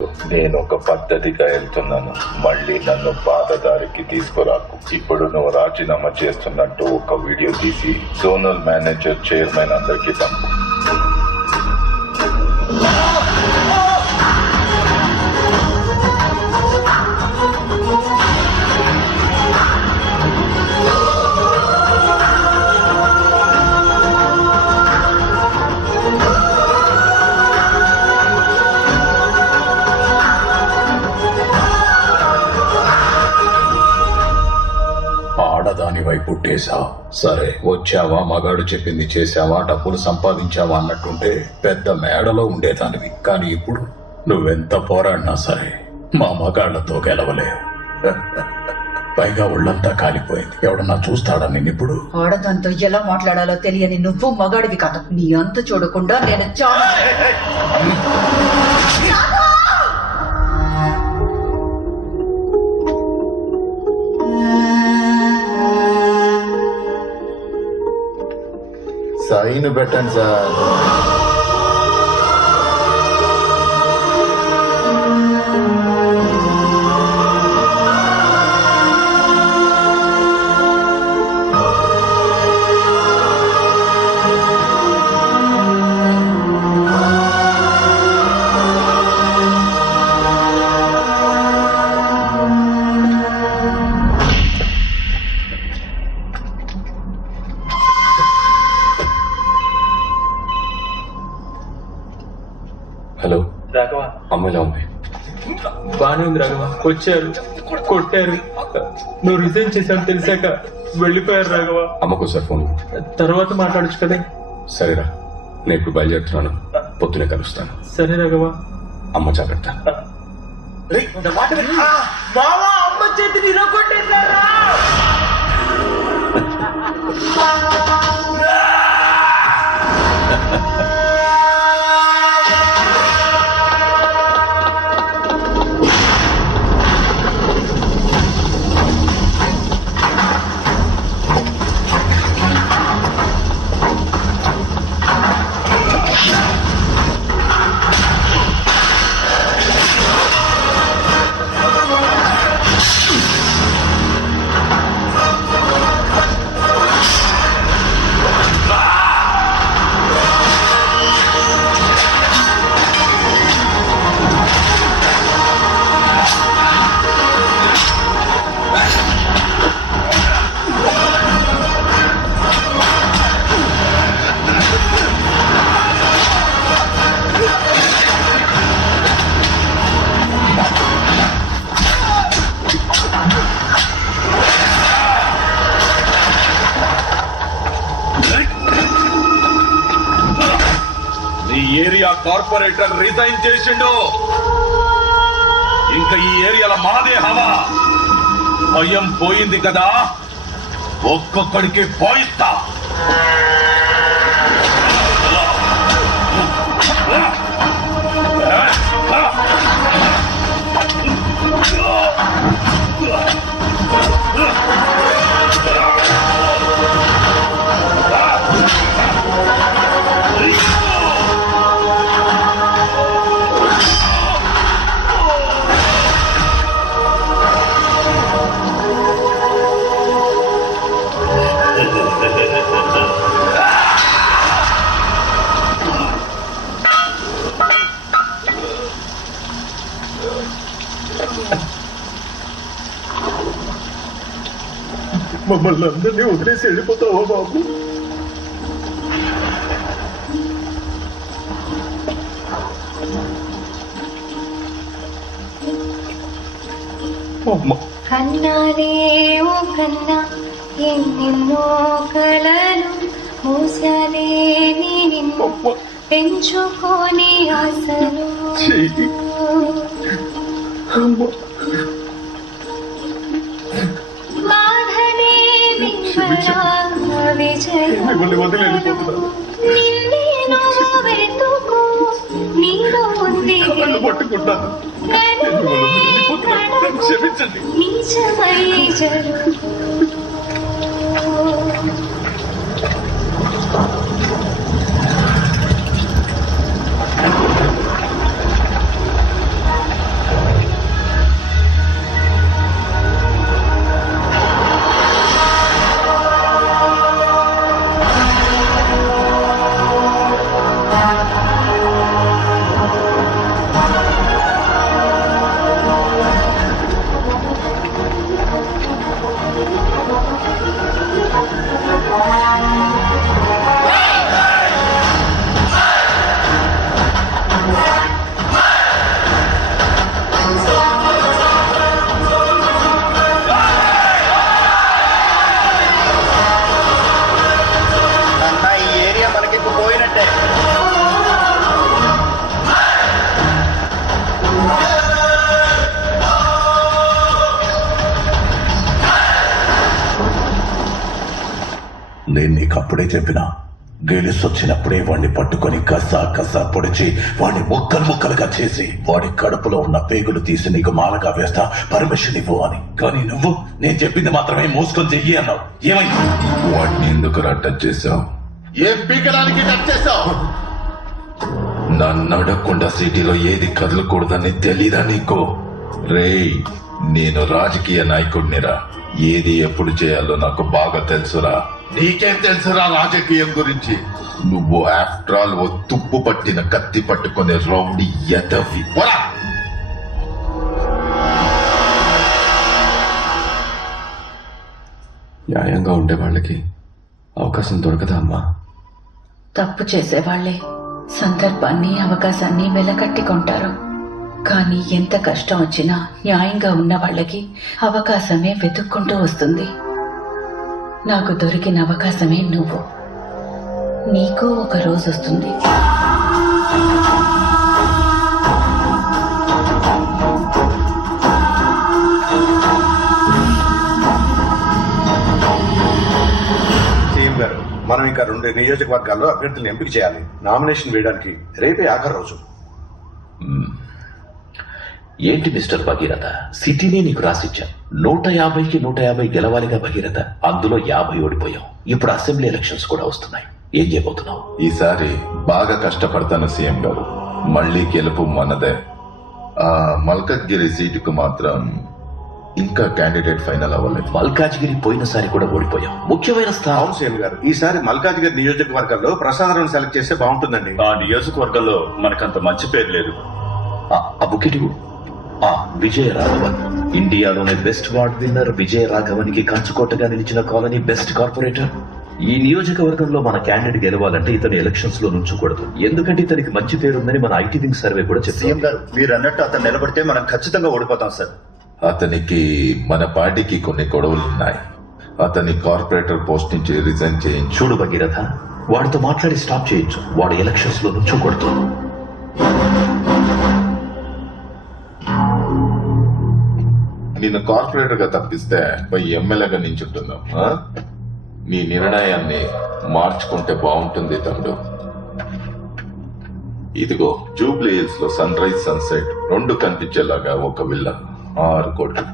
నేను ఒక పద్ధతిగా వెళ్తున్నాను. మళ్ళీ నన్ను పాతదారికి తీసుకురాకు. ఇప్పుడు నువ్వు రాజీనామా చేస్తున్నట్టు ఒక వీడియో తీసి జోనల్ మేనేజర్, చైర్మన్ అందరికీ పంపు. ఆడదానివై పుట్టేశా, సరే వచ్చావా, మగాడు చెప్పింది చేశావా, డబ్బులు సంపాదించావా అన్నట్టుంటే పెద్ద మేడలో ఉండేదానివి. కానీ ఇప్పుడు నువ్వెంత పోరాడినా సరే మా మగాళ్లతో గెలవలేవు. పైగా ఒళ్ళంతా కాలిపోయింది. ఎవడన్నా చూస్తాడా నిన్నిప్పుడు? ఆడదాంతో ఎలా మాట్లాడాలో తెలియని నువ్వు మగాడివి కాదు. నీ అంత చూడకుండా నేను చాలా సైన్ పెట్టండి సార్. హలో రాఘవ, అమ్మాయిలా ఉంది. బానే ఉంది రాఘవ. వచ్చారు, కొట్టారు, నువ్వు రిజైన్ చేశావు తెలిసాక వెళ్ళిపోయారు రాఘవ. అమ్మకు సార్ ఫోన్. తర్వాత మాట్లాడచ్చు కదా. సరేరా, నేను ఇప్పుడు బయలుదేరుతున్నాను. పొద్దునే కలుస్తాను. సరే రాఘవ. అమ్మ జాగ్రత్త. అమ్మ చేతిని ఇరగొట్టేశారా? ఏరియా కార్పొరేటర్ రిజైన్ చేసిండు. ఇంకా ఈ ఏరియాలో మనదే హవా. భయం పోయింది కదా, ఒక్కొక్కడికి పోయిస్తా. మమ్మల్ని అందరినీ వదిలేసి వెళ్ళిపోతావా బాబు? కన్నాలే ఓ కన్నా, ఎన్నెన్నో కలలు మోసాలే నిన్ను పెంచుకొని ఆశలు. బాధనే నిన్నేనో వెతుకు, నీలో ఉంది పట్టుకుంటాను. నిజమై జరుగు. నేను నీకు అప్పుడే చెప్పినా గెలిసొచ్చినప్పుడే వాడిని పట్టుకొని కసా పొడిచి వాడిని ముక్కలుగా చేసి వాడి కడుపులో ఉన్న పేగులు తీసి నీకు మాలగా వేస్తా పర్మిషన్ ఇవ్వు అని. కానీ నువ్వు నేను చెప్పింది మాత్రమే మోసుకొని చెయ్యి అన్నావు. ఏమైంది? వాడిని ఎందుకు టచ్ చేశావు? ఏం పీకడానికి టచ్ చేసావు? నన్ను అడగకుండా సిటీలో ఏది కదలకూడదని తెలీదా నీకు? రేయ్, నేను రాజకీయ నాయకుడినిరా. ఏది ఎప్పుడు చేయాలో నాకు బాగా తెలుసురా. నీకేం తెలుసురా రాజకీయం గురించి? నువ్వు ఆఫ్టర్ ఆల్ ఓ తుప్పు పట్టిన కత్తి పట్టుకునే రౌడీ ఎదవి. పోరా! న్యాయంగా ఉండే వాళ్ళకి అవకాశం దొరకదా అమ్మా? తప్పు చేసేవాళ్లే సందర్భాన్ని అవకాశాన్ని వెలకట్టి కొంటారు. కానీ ఎంత కష్టం వచ్చినా న్యాయంగా ఉన్న వాళ్ళకి అవకాశమే వెతుక్కుంటూ వస్తుంది. నాకు దొరికిన అవకాశమే నువ్వు. నీకు ఒక రోజు వస్తుంది. సీఎం గారు, మనం ఇంకా 2 నియోజకవర్గాల్లో అభ్యర్థులను ఎంపిక చేయాలి. నామినేషన్ వేయడానికి రేపే ఆఖరి రోజు. ఏంటి మిస్టర్ భగీరథ, సిటీని నీకు రాసిచ్చా. 150కి 150 గెలవాలిగా భగీరథ. అందులో 50 ఓడిపోయాం. ఇప్పుడు అసెంబ్లీ ఎలక్షన్స్ కూడా వస్తున్నాయి. ఏం చేయబోతున్నావు? ఈసారి బాగా కష్టపడతాను సీఎం గారు. మళ్ళీ గెలుపు మనదే. ఆ మల్కజ్గిరి సీటుకు మాత్రం ఇంకా క్యాండిడేట్ ఫైనల్ అవ్వలేదు. మల్కాజ్గిరి పోయినసారి కూడా ఓడిపోయాం. ముఖ్యమైన స్థానం. అవును సీఎం గారు, ఈసారి మల్కాజ్గిరి నియోజకవర్గాల్లో ప్రసాదరావును సెలెక్ట్ చేస్తే బాగుంటుందండి. ఆ నియోజకవర్గంలో మనకంత మంచి పేరు లేదు. ఆ బుకెట్ విజయ రాఘవన్, ఇండియాలోనే బెస్ట్ వార్డ్ విన్నర్ విజయ రాఘవన్కి కంచుకోటగా నిలిచిన కాలనీ బెస్ట్ కార్పొరేటర్. ఈ నియోజకవర్గంలో మన క్యాండిడేట్ గెలవాలంటే ఇతను ఎలక్షన్స్ లో నుంచకూడదు. ఎందుకంటే ఇతనికి మంచి పేరుందని మన ఐటీ వింగ్ సర్వే కూడా చెప్పింది. గారు, మీరు అన్నట్టు అతను నిలబడితే మనం ఖచ్చితంగా ఓడిపోతాం సార్. అతనికి మన పార్టీకి కొన్ని గొడవలున్నాయి. అతని కార్పొరేటర్ పోస్ట్ నుంచి రిజైన్ చేయించు. చూడు భగీరథ, వాడితో మాట్లాడి స్టాప్ చేయొచ్చు. వాడు ఎలక్షన్స్ లో నుంచకూడదు. నిన్ను కార్పొరేటర్ గా తప్పిస్తే పై ఎమ్మెల్యేగా నించుంటున్నాం. నీ నిర్ణయాన్ని మార్చుకుంటే బాగుంటుంది తమ్ముడు. ఇదిగో జూబ్లీ హిల్స్ లో సన్ రైజ్ సన్సెట్ 2 కనిపించేలాగా ఒక విల్లా 6 కోట్లు.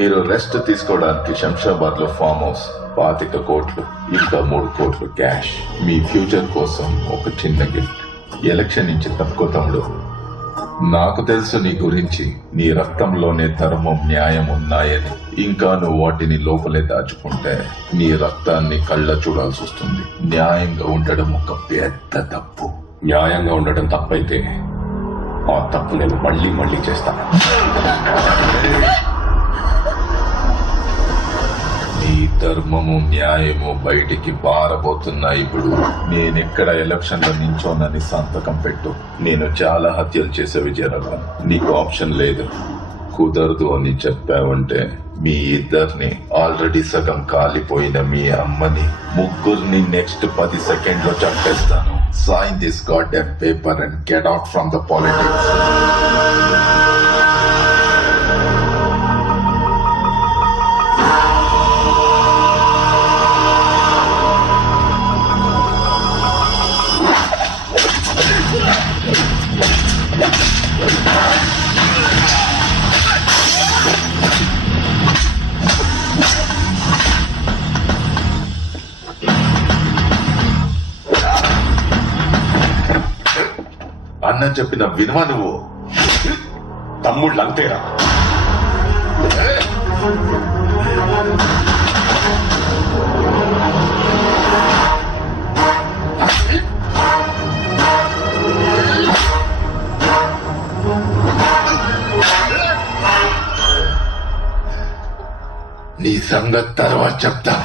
మీరు రెస్ట్ తీసుకోవడానికి శంషాబాద్ లో ఫామ్ హౌస్ 25 కోట్లు, ఇంకా 3 కోట్లు క్యాష్. మీ ఫ్యూచర్ కోసం ఒక చిన్న గిఫ్ట్. ఎలక్షన్ నుంచి తప్పుకో తమ్ముడు. నాకు తెలుసు నీ గురించి. నీ రక్తంలోనే ధర్మం న్యాయం ఉన్నాయని. ఇంకా నువ్వు వాటిని లోపలే దాచుకుంటే నీ రక్తాన్ని కళ్ళ చూడాల్సి వస్తుంది. న్యాయంగా ఉండడం ఒక పెద్ద తప్పు. న్యాయంగా ఉండటం తప్పైతే ఆ తప్పు నేను మళ్ళీ చేస్తాను. నీ ధర్మము న్యాయము బయటికి పారబోతున్నాయి. ఇప్పుడు నేనెక్కడ ఎలక్షన్ లో నించోనని సంతకం పెట్టు. నేను చాలా హత్యలు చేసే విజయరాఘవన్. నీకు ఆప్షన్ లేదు. కుదరదు అని చెప్పావంటే మీ ఇద్దరిని, ఆల్రెడీ సగం కాలిపోయిన మీ అమ్మని, ముగ్గురిని నెక్స్ట్ 10 సెకండ్లో చంపేస్తాను. Sign this goddamn paper and get out from the politics. అన్న చెప్పిన వినవా నువ్వు? తమ్ముళ్ళు అంతేరా. నీ సంగతి తర్వాత చెప్తా.